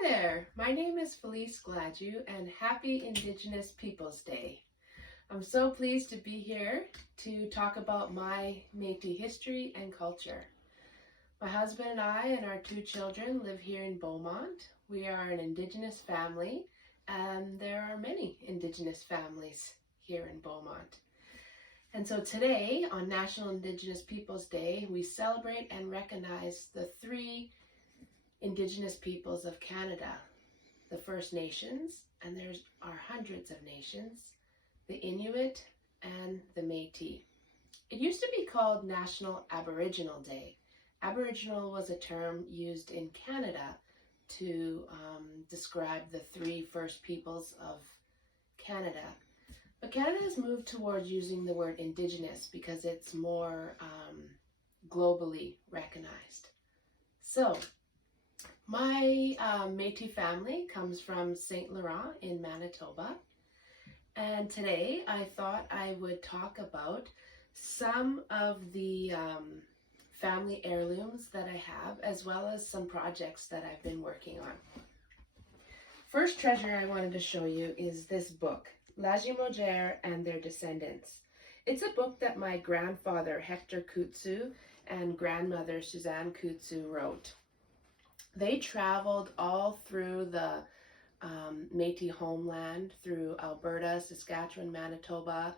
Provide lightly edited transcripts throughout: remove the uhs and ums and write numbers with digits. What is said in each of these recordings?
Hi there, my name is Felice Gladue and happy Indigenous Peoples Day. I'm so pleased to be here to talk about my Métis history and culture. My husband and I and our two children live here in Beaumont. We are an Indigenous family and there are many Indigenous families here in Beaumont. And so today on National Indigenous Peoples Day, we celebrate and recognize the three Indigenous peoples of Canada, the First Nations, and there are hundreds of nations, the Inuit and the Métis. It used to be called National Aboriginal Day. Aboriginal was a term used in Canada to describe the three first peoples of Canada. But Canada has moved towards using the word Indigenous because it's more globally recognized. So, my Métis family comes from St. Laurent in Manitoba, and today I thought I would talk about some of the family heirlooms that I have, as well as some projects that I've been working on. First treasure I wanted to show you is this book, Lagimogere and Their Descendants. It's a book that my grandfather Hector Kutsu and grandmother Suzanne Kutsu wrote. They traveled all through the Métis homeland, through Alberta, Saskatchewan, Manitoba,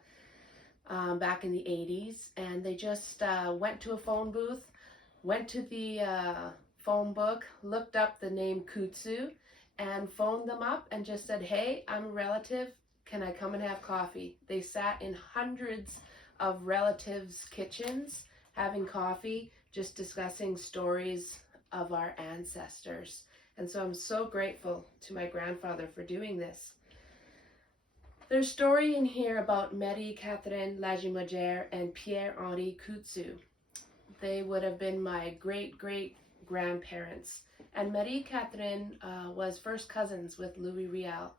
back in the 80s, and they just went to a phone booth, went to the phone book, looked up the name Kutsu, and phoned them up and just said, "Hey, I'm a relative, can I come and have coffee?" They sat in hundreds of relatives' kitchens having coffee, just discussing stories of our ancestors. And so I'm so grateful to my grandfather for doing this. There's a story in here about Marie Catherine Lagimogere and Pierre-Henri Kutsu. They would have been my great-great-grandparents. And Marie Catherine was first cousins with Louis Riel.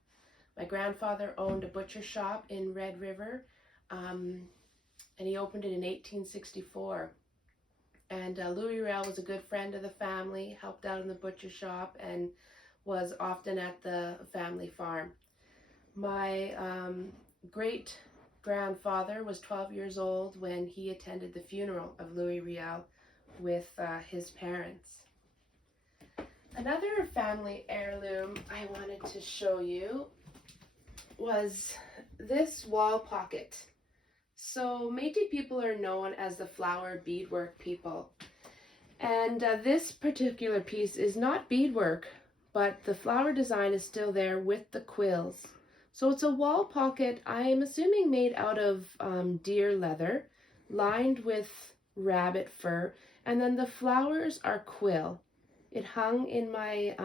My grandfather owned a butcher shop in Red River, and he opened it in 1864. And Louis Riel was a good friend of the family, helped out in the butcher shop, and was often at the family farm. My great-grandfather was 12 years old when he attended the funeral of Louis Riel with his parents. Another family heirloom I wanted to show you was this wall pocket. So Métis people are known as the flower beadwork people. And this particular piece is not beadwork, but the flower design is still there with the quills. So it's a wall pocket, I'm assuming made out of deer leather, lined with rabbit fur, and then the flowers are quill. It hung in my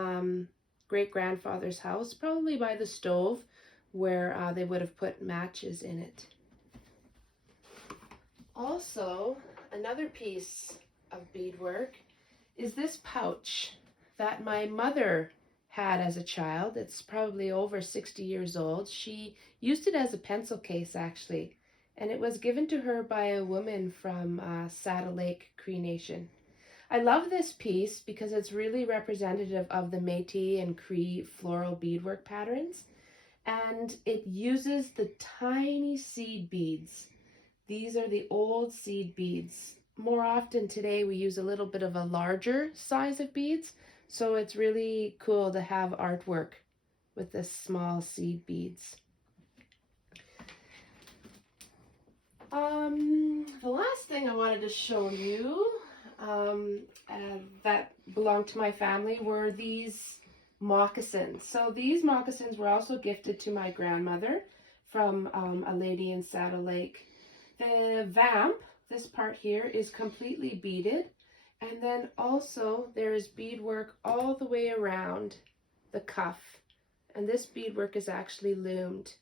great-grandfather's house, probably by the stove, where they would have put matches in it. Also, another piece of beadwork is this pouch that my mother had as a child. It's probably over 60 years old. She used it as a pencil case, actually, and it was given to her by a woman from Saddle Lake Cree Nation. I love this piece because it's really representative of the Métis and Cree floral beadwork patterns, and it uses the tiny seed beads. These are the old seed beads. More often today we use a little bit of a larger size of beads, so it's really cool to have artwork with the small seed beads. The last thing I wanted to show you that belonged to my family were these moccasins. So these moccasins were also gifted to my grandmother from a lady in Saddle Lake. The vamp, this part here, is completely beaded, and then also there is beadwork all the way around the cuff, and this beadwork is actually loomed.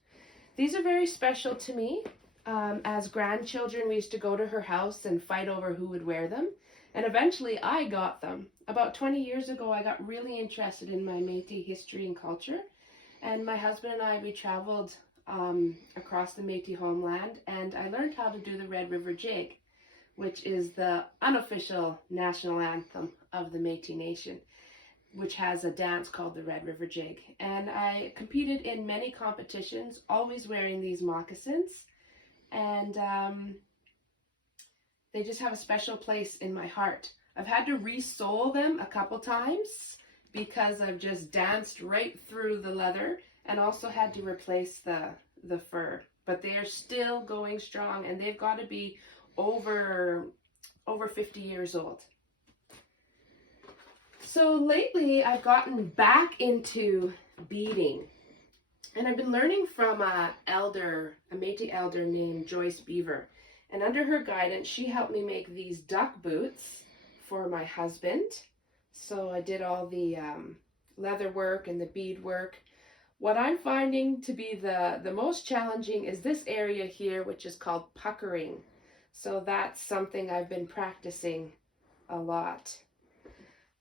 These are very special to me. As grandchildren, we used to go to her house and fight over who would wear them, and eventually I got them. About 20 years ago, I got really interested in my Métis history and culture, and my husband and I, we traveled across the Métis homeland, and I learned how to do the Red River Jig, which is the unofficial national anthem of the Métis Nation. which has a dance called the Red River Jig. And I competed in many competitions, always wearing these moccasins. And they just have a special place in my heart. I've had to re-sole them a couple times because I've just danced right through the leather, and also had to replace the fur. But they are still going strong, and they've got to be over 50 years old. So lately I've gotten back into beading, and I've been learning from a Métis elder named Joyce Beaver. And under her guidance, she helped me make these duck boots for my husband. So I did all the leather work and the bead work. What I'm finding to be the most challenging is this area here, which is called puckering. So that's something I've been practicing a lot.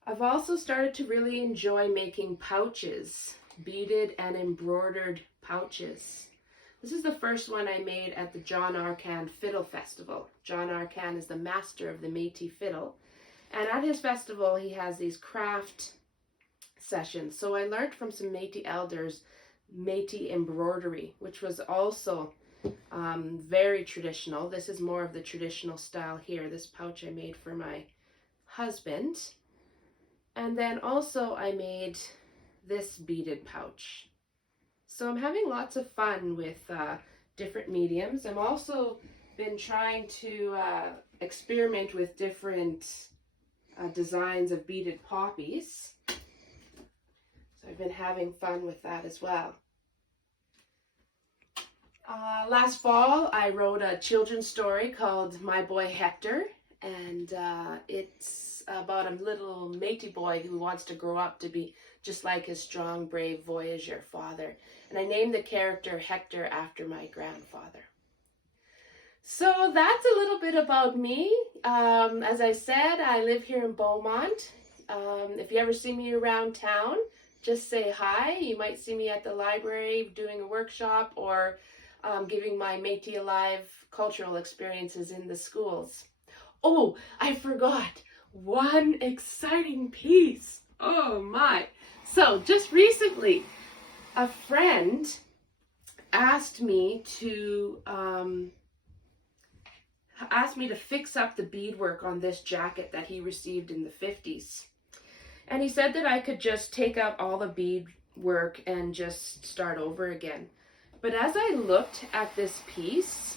I've also started to really enjoy making pouches, beaded and embroidered pouches. This is the first one I made at the John Arcan Fiddle Festival. John Arcan is the master of the Métis fiddle. And at his festival, he has these craft sessions. So I learned from some Métis elders Métis embroidery, which was also very traditional. This is more of the traditional style here. This pouch I made for my husband. And then also I made this beaded pouch. So I'm having lots of fun with different mediums. I'm also been trying to experiment with different designs of beaded poppies. So I've been having fun with that as well. Last fall, I wrote a children's story called My Boy Hector, and it's about a little Métis boy who wants to grow up to be just like his strong, brave voyageur father. And I named the character Hector after my grandfather. So that's a little bit about me. As I said, I live here in Beaumont. If you ever see me around town, just say hi. You might see me at the library doing a workshop, or giving my Métis Alive cultural experiences in the schools. Oh, I forgot one exciting piece. Oh my. So just recently, a friend asked me to fix up the beadwork on this jacket that he received in the 50s. And he said that I could just take out all the bead work and just start over again. But as I looked at this piece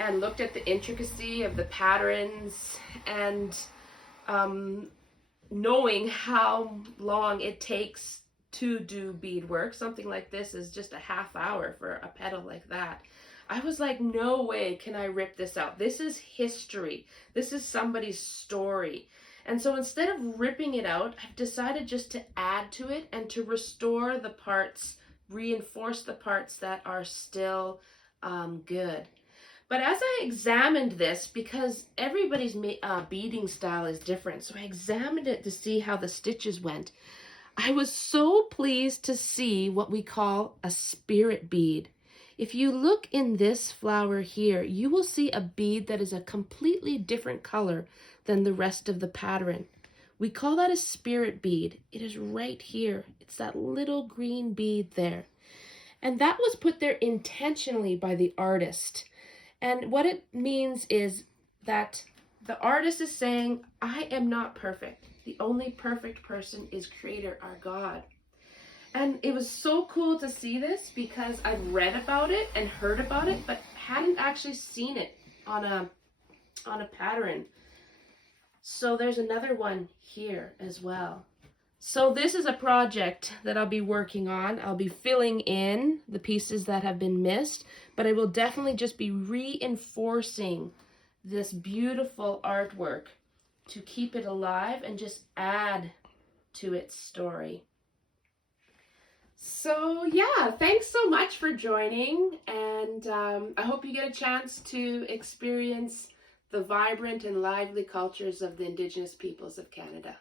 and looked at the intricacy of the patterns, and knowing how long it takes to do beadwork, something like this is just a half hour for a petal like that, I was like, no way can I rip this out. This is history. This is somebody's story. And so instead of ripping it out, I've decided just to add to it and to restore the parts, reinforce the parts that are still good. But as I examined this, because everybody's beading style is different, so I examined it to see how the stitches went. I was so pleased to see what we call a spirit bead. If you look in this flower here, you will see a bead that is a completely different color than the rest of the pattern. We call that a spirit bead. It is right here. It's that little green bead there. And that was put there intentionally by the artist. And what it means is that the artist is saying, I am not perfect. The only perfect person is Creator, our God. And it was so cool to see this because I've read about it and heard about it, but hadn't actually seen it on a pattern. So there's another one here as well. So this is a project that I'll be working on. I'll be filling in the pieces that have been missed, but I will definitely just be reinforcing this beautiful artwork to keep it alive and just add to its story. So yeah, thanks so much for joining, and I hope you get a chance to experience the vibrant and lively cultures of the Indigenous peoples of Canada.